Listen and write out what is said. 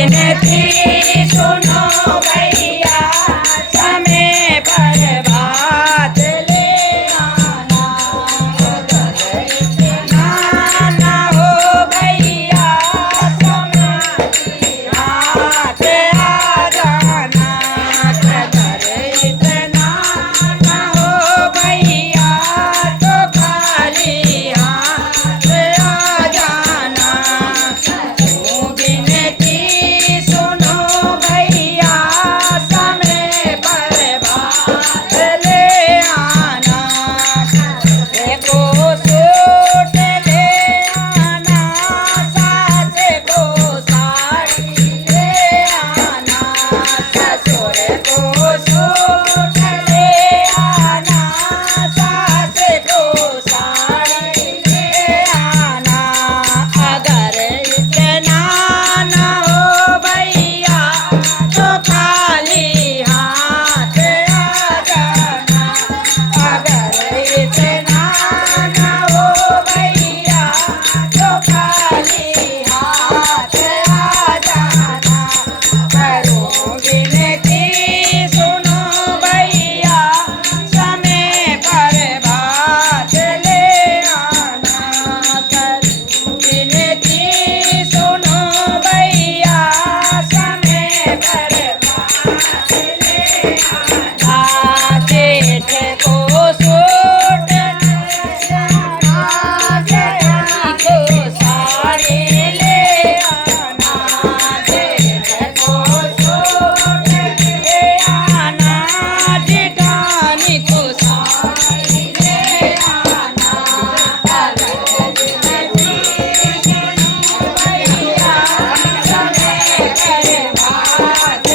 विनती सुनो भैया समय बर्बाद ले आना ना हो भैया समय हाथ आ जाना कदर इतना ना हो भैया तो खाली हाथ आ जाना विनती सुनो भैया समय बर्बाद ले आना देखो सूट ले आना सास को साड़ी ले आना ससुर को सूट ले आना सास को साड़ी ले आना अगर इतना ना हो भैया तो खाली हाथ आ जाना अगर इतना ना हो भैया तो खाली हाथ आ जाना करो विनती सुनो भैया समय बर्बाद ले आना करो विनती सुनो भैया समय बर्बाद ले आना जेठ को सूट जेठ को साड़ी ले आना जेठ को सूट ले आना जेठानी को साड़ी ले आना अगर विनती सुनो भैया समय बर्बाद